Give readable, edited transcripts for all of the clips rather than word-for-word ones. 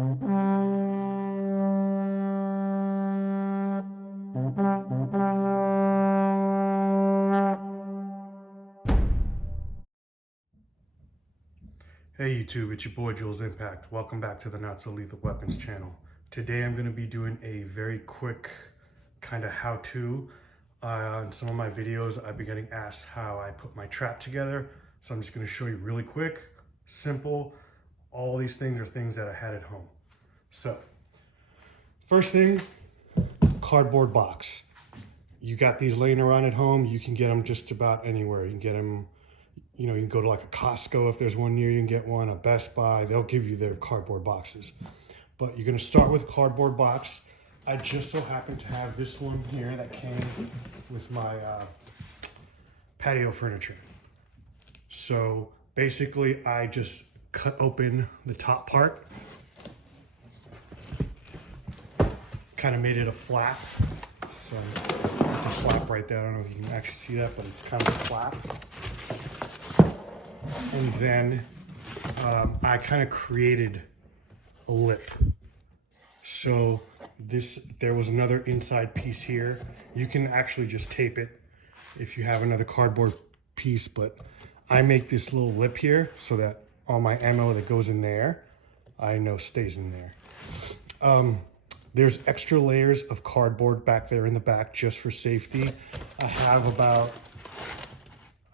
Hey YouTube, it's your boy Jules Impact. Welcome back to the Not So Lethal Weapons channel. Today I'm going to be doing a very quick kind of how-to. On some of my videos I've been getting asked how I put my trap together, so I'm just going to show you really quick, simple. All these things are things that I had at home. So, first thing, cardboard box. You got these laying around at home, you can get them just about anywhere. You can get them, you know, you can go to like a Costco if there's one near you, and get one, a Best Buy, they'll give you their cardboard boxes. But you're gonna start with a cardboard box. I just so happen to have this one here that came with my patio furniture. So basically I just cut open the top part, kind of made it a flap. So it's a flap right there. I don't know if you can actually see that, but it's kind of a flap. And then I kind of created a lip. So there was another inside piece here. You can actually just tape it if you have another cardboard piece, but I make this little lip here so that all my ammo that goes in there, I know stays in there. There's extra layers of cardboard back there in the back just for safety. I have about,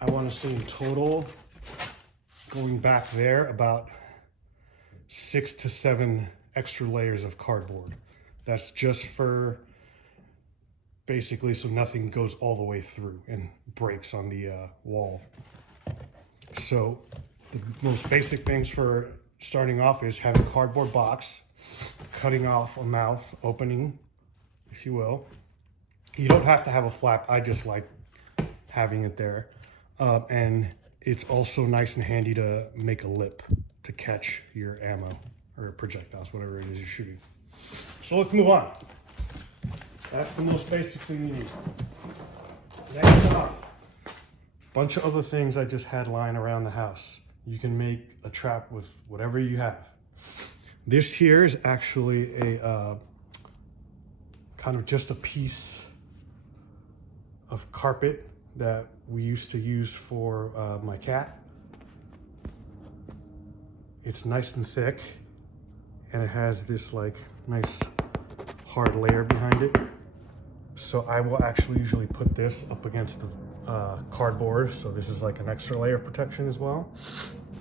I want to say in total, going back there, about 6 to 7 extra layers of cardboard. That's just for basically so nothing goes all the way through and breaks on the wall. So the most basic things for starting off is having a cardboard box, cutting off a mouth opening, if you will. You don't have to have a flap. I just like having it there. And it's also nice and handy to make a lip to catch your ammo or projectiles, whatever it is you're shooting. So let's move on. That's the most basic thing you need. Next up, bunch of other things I just had lying around the house. You can make a trap with whatever you have. This here is actually a kind of just a piece of carpet that we used to use for my cat. It's nice and thick, and it has this like nice hard layer behind it. So I will actually usually put this up against the cardboard, so this is like an extra layer of protection as well.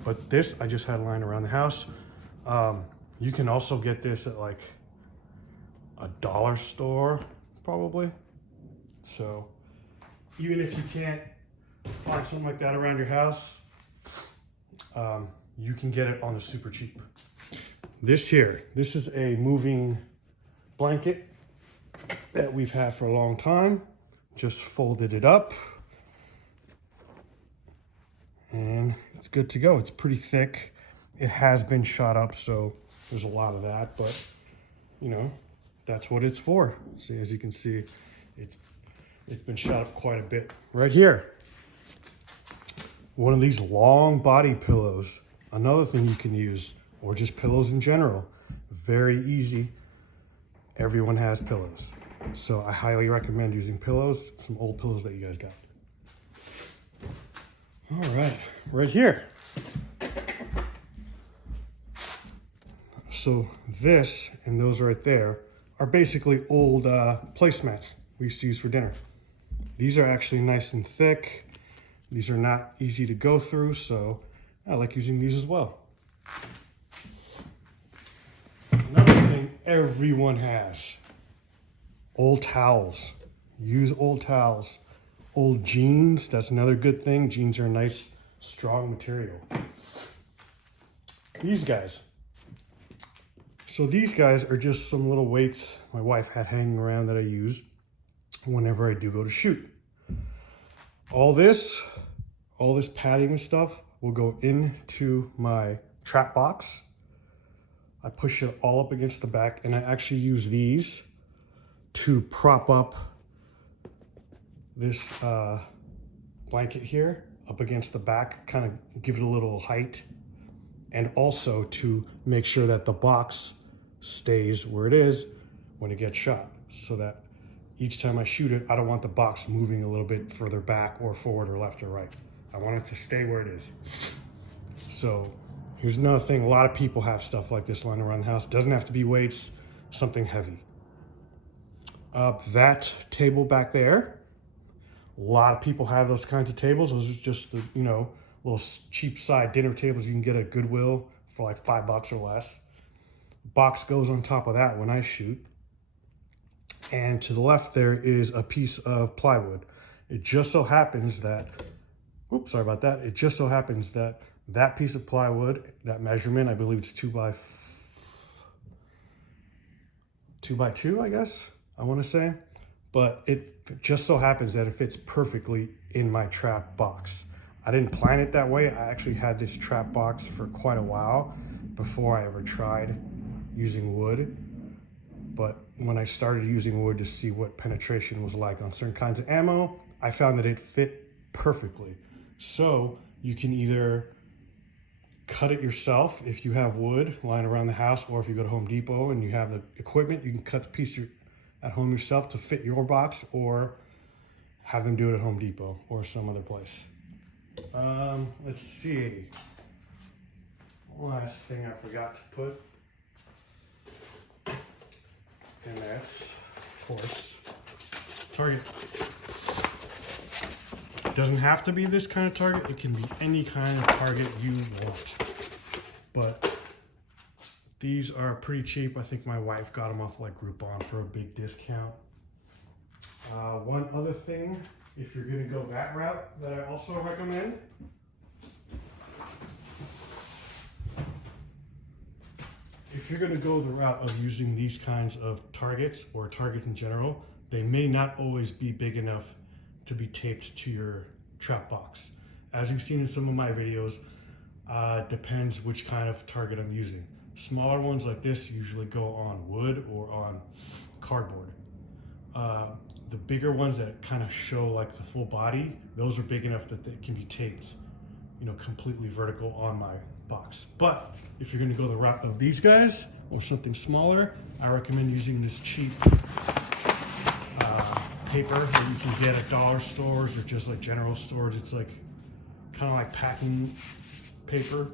But this I just had lying around the house. You can also get this at like a dollar store probably. So even if you can't find something like that around your house, you can get it on the super cheap. This here, this is a moving blanket that we've had for a long time. Just folded it up and it's good to go. It's pretty thick. It has been shot up, so there's a lot of that, but you know, that's what it's for. See, as you can see, it's been shot up quite a bit. Right here, one of these long body pillows. Another thing you can use, or just pillows in general. Very easy. Everyone has pillows. So I highly recommend using pillows, some old pillows that you guys got. All right, right here. So this and those right there are basically old placemats we used to use for dinner. These are actually nice and thick. These are not easy to go through, so I like using these as well. Another thing everyone has, old towels. Use old towels. Old jeans, that's another good thing. Jeans are a nice, strong material. These guys. So these guys are just some little weights my wife had hanging around that I use whenever I do go to shoot. All this padding and stuff will go into my trap box. I push it all up against the back, and I actually use these to prop up this blanket here up against the back, kind of give it a little height, and also to make sure that the box stays where it is when it gets shot, so that each time I shoot it, I don't want the box moving a little bit further back or forward or left or right. I want it to stay where it is. So here's another thing. A lot of people have stuff like this lying around the house. Doesn't have to be weights, something heavy. That table back there, a lot of people have those kinds of tables. Those are just the, you know, little cheap side dinner tables you can get at Goodwill for like $5 or less. Box goes on top of that when I shoot. And to the left there is a piece of plywood. It just so happens that, oops, sorry about that. It just so happens that that piece of plywood, that measurement, I believe it's 2 by 2, I guess, I want to say. But it just so happens that it fits perfectly in my trap box. I didn't plan it that way. I actually had this trap box for quite a while before I ever tried using wood. But when I started using wood to see what penetration was like on certain kinds of ammo, I found that it fit perfectly. So you can either cut it yourself if you have wood lying around the house, or if you go to Home Depot and you have the equipment, you can cut the piece at home yourself to fit your box, or have them do it at Home Depot or some other place. Let's see. Last thing I forgot to put. And that's, of course, target. It doesn't have to be this kind of target. It can be any kind of target you want. But these are pretty cheap. I think my wife got them off like Groupon for a big discount. One other thing, if you're gonna go that route, that I also recommend, if you're gonna go the route of using these kinds of targets, or targets in general, they may not always be big enough to be taped to your trap box. As you've seen in some of my videos, depends which kind of target I'm using. Smaller ones like this usually go on wood or on cardboard. The bigger ones that kind of show like the full body, those are big enough that they can be taped, you know, completely vertical on my box. But if you're going to go the route of these guys or something smaller, I recommend using this cheap paper that you can get at dollar stores or just like general stores. It's like kind of like packing paper.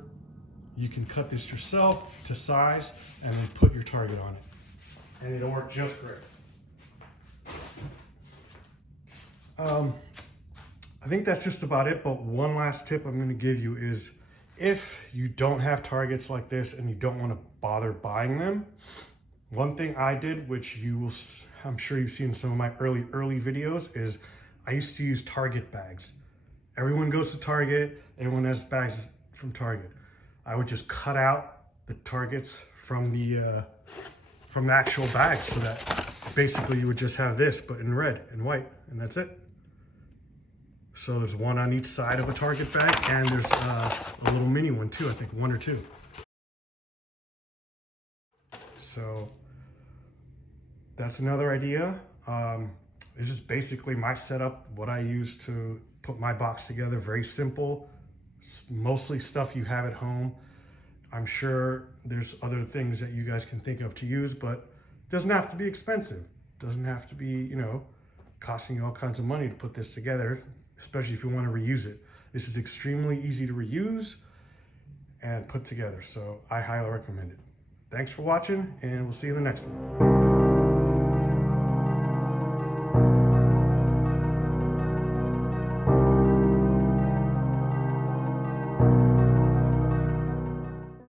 You can cut this yourself to size and then put your target on it, and it'll work just great. I think that's just about it, but one last tip I'm going to give you is, if you don't have targets like this and you don't want to bother buying them, one thing I did, which I'm sure you've seen some of my early videos, is I used to use Target bags. Everyone goes to Target, everyone has bags from Target. I would just cut out the targets from the actual bag, so that basically you would just have this, but in red and white, and that's it. So there's one on each side of a target bag, and there's a little mini one too, I think 1 or 2. So that's another idea. This is basically my setup, what I use to put my box together. Very simple, mostly stuff you have at home. I'm sure there's other things that you guys can think of to use, but it doesn't have to be expensive. It doesn't have to be, you know, costing you all kinds of money to put this together, especially if you want to reuse it. This is extremely easy to reuse and put together, so I highly recommend it. Thanks for watching, and we'll see you in the next one.